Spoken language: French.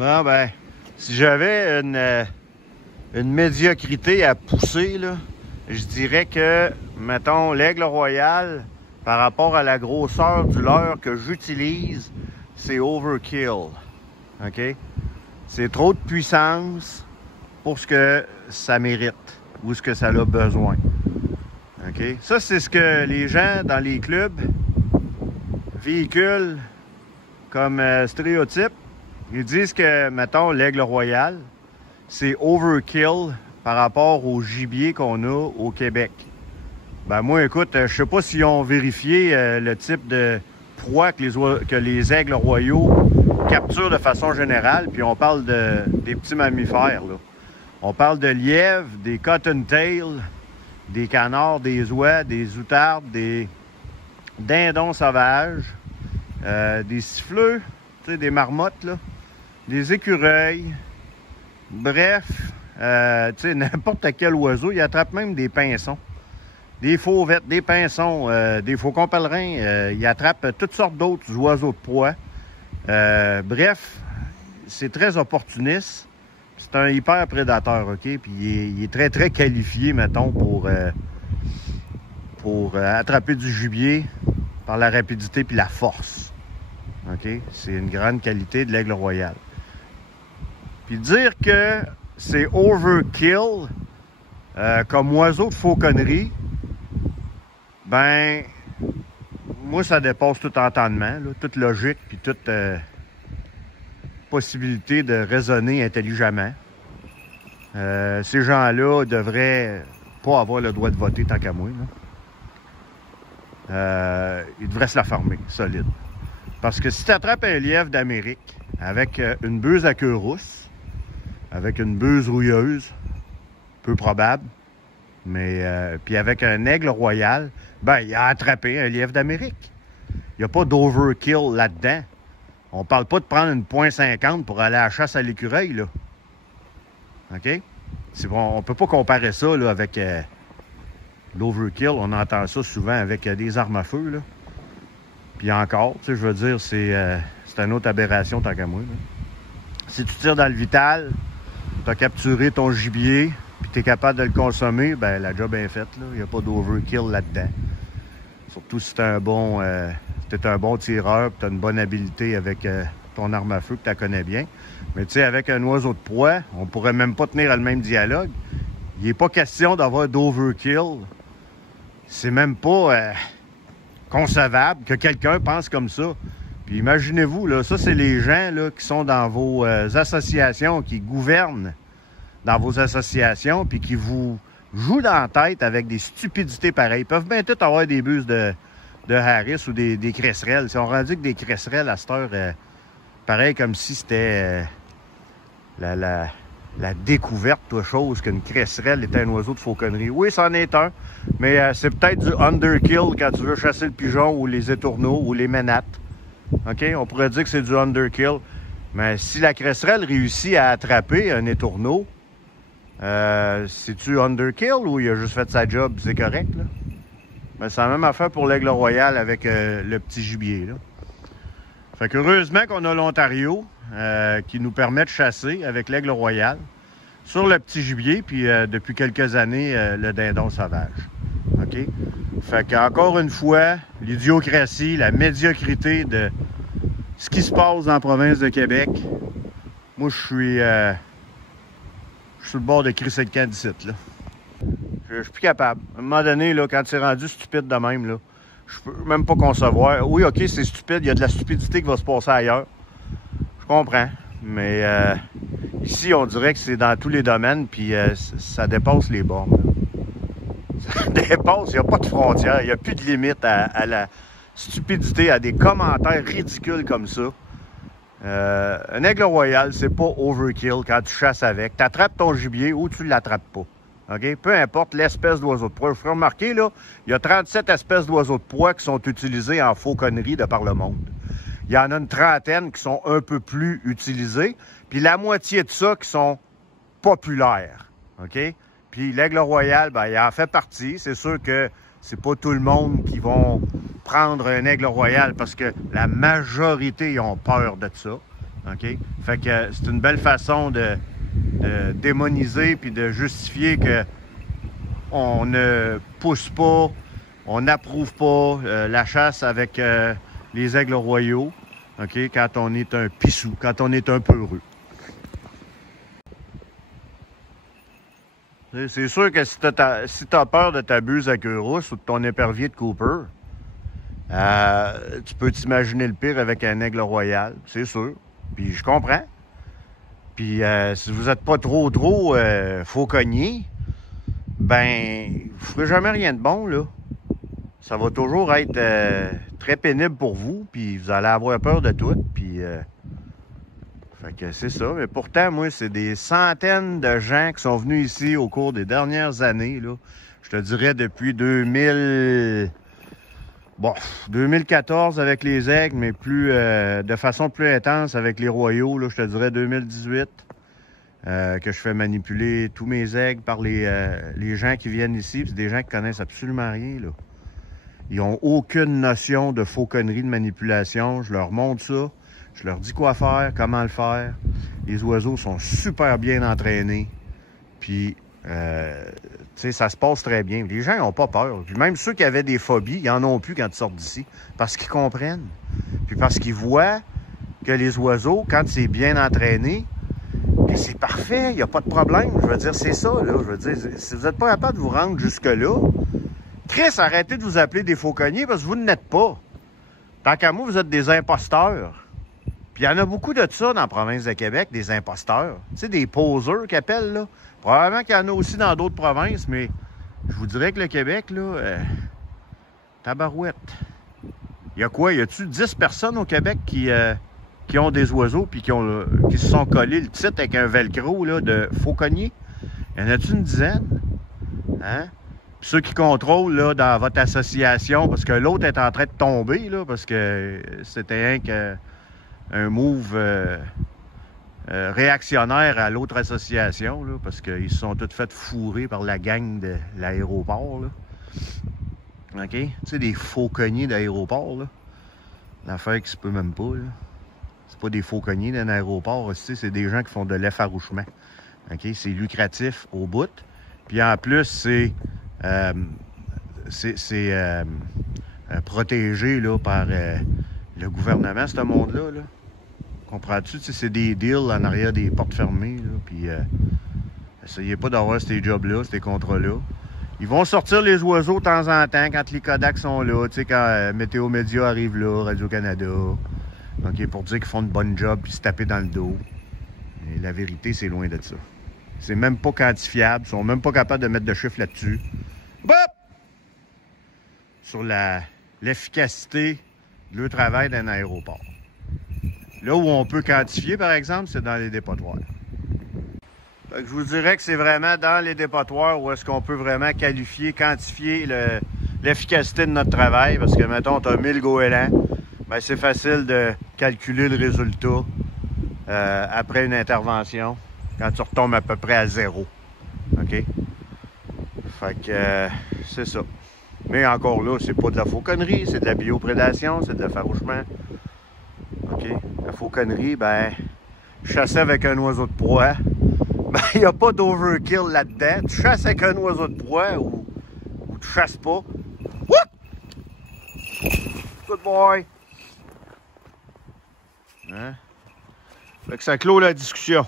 Bon, ben, si j'avais une médiocrité à pousser, là, je dirais que, mettons, l'Aigle Royal, par rapport à la grosseur du leurre que j'utilise, c'est overkill. OK? C'est trop de puissance pour ce que ça mérite ou ce que ça a besoin. OK? Ça, c'est ce que les gens dans les clubs véhiculent comme stéréotype. Ils disent que, mettons, l'Aigle Royal, c'est overkill par rapport au gibier qu'on a au Québec. Ben moi, écoute, je sais pas s'ils ont vérifié le type de proie que les aigles royaux capturent de façon générale, puis on parle des petits mammifères, là. On parle de lièvres, des cottontails, des canards, des oies, des outardes, des dindons sauvages, des siffleux, tu sais, des marmottes, là, des écureuils, bref, tu sais, n'importe quel oiseau. Il attrape même des pinsons, des fauvettes, des pinsons, des faucons pèlerins. Il attrape toutes sortes d'autres oiseaux de proie. Bref, c'est très opportuniste. C'est un hyper prédateur, OK? Puis il est très, très qualifié, mettons, pour attraper du gibier par la rapidité puis la force. OK? C'est une grande qualité de l'Aigle Royal. Puis dire que c'est overkill comme oiseau de fauconnerie, ben, moi, ça dépasse tout entendement, là, toute logique, puis toute possibilité de raisonner intelligemment. Ces gens-là devraient pas avoir le droit de voter tant qu'à moi, là. Ils devraient se la fermer, solide. Parce que si tu attrapes un lièvre d'Amérique avec une buse à queue rousse, avec une buse rouilleuse, peu probable, mais puis avec un aigle royal, ben il a attrapé un lièvre d'Amérique. Il n'y a pas d'overkill là-dedans. On parle pas de prendre une .50 pour aller à la chasse à l'écureuil, là. OK? Bon, on peut pas comparer ça là, avec l'overkill. On entend ça souvent avec des armes à feu, là. Puis encore, tu sais, je veux dire, c'est une autre aberration tant qu'à moi, là. Si tu tires dans le vital, tu as capturé ton gibier, puis tu es capable de le consommer, ben la job est faite, là. Il n'y a pas d'overkill là-dedans. Surtout si tu es un bon tireur, tu as une bonne habileté avec ton arme à feu, que tu la connais bien. Mais tu sais, avec un oiseau de proie, on pourrait même pas tenir le même dialogue. Il n'est pas question d'avoir d'overkill. C'est même pas concevable que quelqu'un pense comme ça. Puis imaginez-vous, là, ça, c'est les gens là, qui sont dans vos associations, qui gouvernent dans vos associations, puis qui vous jouent dans la tête avec des stupidités pareilles. Ils peuvent bien tous avoir des buses de Harris ou des cresserelles. Si on rendit que des cresserelles à cette heure, pareil comme si c'était la découverte, toute chose, qu'une cresserelle était un oiseau de fauconnerie. Oui, c'en est un, mais c'est peut-être du underkill quand tu veux chasser le pigeon ou les étourneaux ou les ménates. OK? On pourrait dire que c'est du underkill. Mais si la cresserelle réussit à attraper un étourneau, c'est-tu underkill ou il a juste fait sa job, c'est correct, là? Mais c'est la même affaire pour l'Aigle Royal avec le petit gibier, là. Fait qu'heureusement qu'on a l'Ontario qui nous permet de chasser avec l'Aigle Royal sur le petit gibier, puis depuis quelques années, le dindon sauvage. OK? Fait qu'encore une fois, l'idiocratie, la médiocrité de ce qui se passe dans la province de Québec, moi, je suis sur le bord de crisser le camp d'ici, là. Je suis plus capable. À un moment donné, là, quand c'est rendu stupide de même, là, je peux même pas concevoir. Oui, OK, c'est stupide. Il y a de la stupidité qui va se passer ailleurs. Je comprends. Mais ici, on dirait que c'est dans tous les domaines, puis ça dépasse les bornes, là. Ça dépasse. Il n'y a pas de frontières. Il n'y a plus de limite à la stupidité, à des commentaires ridicules comme ça. Un aigle royal, c'est pas overkill quand tu chasses avec. Tu attrapes ton gibier ou tu ne l'attrapes pas. OK? Peu importe l'espèce d'oiseau de proie. Vous ferez remarquer, là, il y a 37 espèces d'oiseaux de proie qui sont utilisées en fauconnerie de par le monde. Il y en a une trentaine qui sont un peu plus utilisées, puis la moitié de ça qui sont populaires. OK? Puis l'aigle royal, ben, il en fait partie. C'est sûr que c'est pas tout le monde qui vont prendre un aigle royal parce que la majorité ils ont peur de ça. OK? Fait que c'est une belle façon de démoniser puis de justifier que on ne pousse pas, on n'approuve pas la chasse avec les aigles royaux, OK? Quand on est un pissou, quand on est un peureux. C'est sûr que si t'as peur de ta buse à queue rousse ou de ton épervier de Cooper, tu peux t'imaginer le pire avec un aigle royal, c'est sûr. Puis je comprends. Puis si vous n'êtes pas trop fauconnier, ben, vous ferez jamais rien de bon, là. Ça va toujours être très pénible pour vous, puis vous allez avoir peur de tout, puis... fait que c'est ça. Mais pourtant, moi, c'est des centaines de gens qui sont venus ici au cours des dernières années, là. Je te dirais depuis 2014 avec les aigles, mais de façon plus intense avec les royaux, là, je te dirais 2018. Que je fais manipuler tous mes aigles par les gens qui viennent ici. C'est des gens qui connaissent absolument rien, là. Ils n'ont aucune notion de fauconnerie, de manipulation. Je leur montre ça. Je leur dis quoi faire, comment le faire. Les oiseaux sont super bien entraînés. Puis, tu sais, ça se passe très bien. Les gens n'ont pas peur. Puis même ceux qui avaient des phobies, ils n'en ont plus quand ils sortent d'ici. Parce qu'ils comprennent. Puis parce qu'ils voient que les oiseaux, quand c'est bien entraîné, c'est parfait, il n'y a pas de problème. Je veux dire, c'est ça, là. Je veux dire, si vous n'êtes pas capable de vous rendre jusque-là, Chris, arrêtez de vous appeler des fauconniers parce que vous ne l'êtes pas. Tant qu'à moi, vous êtes des imposteurs. Puis il y en a beaucoup de ça dans la province de Québec, des imposteurs. Tu sais, des poseurs qu'ils appellent, là. Probablement qu'il y en a aussi dans d'autres provinces, mais je vous dirais que le Québec, là, tabarouette. Il y a quoi? Y a-tu 10 personnes au Québec qui ont des oiseaux puis qui se sont collés le titre avec un velcro là, de fauconnier? Y en a-tu une dizaine? Hein? Puis ceux qui contrôlent là, dans votre association, parce que l'autre est en train de tomber, là, parce que c'était un move réactionnaire à l'autre association, là, parce qu'ils se sont tous fait fourrer par la gang de l'aéroport. Là. OK? Tu sais, des fauconniers d'aéroport, là. L'affaire qui se peut même pas, là. C'est pas des fauconniers d'un aéroport, c'est des gens qui font de l'effarouchement. OK? C'est lucratif au bout. Puis en plus, c'est protégé là, par le gouvernement, ce monde-là. Là. Comprends-tu? C'est des deals en arrière des portes fermées. Là, puis essayez pas d'avoir ces jobs-là, ces contrats-là. Ils vont sortir les oiseaux de temps en temps quand les Kodak sont là, tu sais, quand Météo Média arrive là, Radio-Canada. OK, pour dire qu'ils font une bonne job puis se taper dans le dos. Et la vérité, c'est loin de ça. C'est même pas quantifiable. Ils sont même pas capables de mettre de chiffres là-dessus. Bop! Sur l'efficacité de leur travail d'un aéroport. Là où on peut quantifier, par exemple, c'est dans les dépotoirs. Fait que je vous dirais que c'est vraiment dans les dépotoirs où est-ce qu'on peut vraiment quantifier l'efficacité de notre travail. Parce que, mettons, tu as 1000 goélands. Ben, c'est facile de calculer le résultat après une intervention quand tu retombes à peu près à 0. OK? Fait que c'est ça. Mais encore là, c'est pas de la fauconnerie, c'est de la bioprédation, c'est de l'effarouchement. OK? La fauconnerie, ben, chasser avec un oiseau de proie, ben, il n'y a pas d'overkill là-dedans. Tu chasses avec un oiseau de proie ou tu chasses pas. Whoop! Good boy! Hein? Fait que ça clôt la discussion.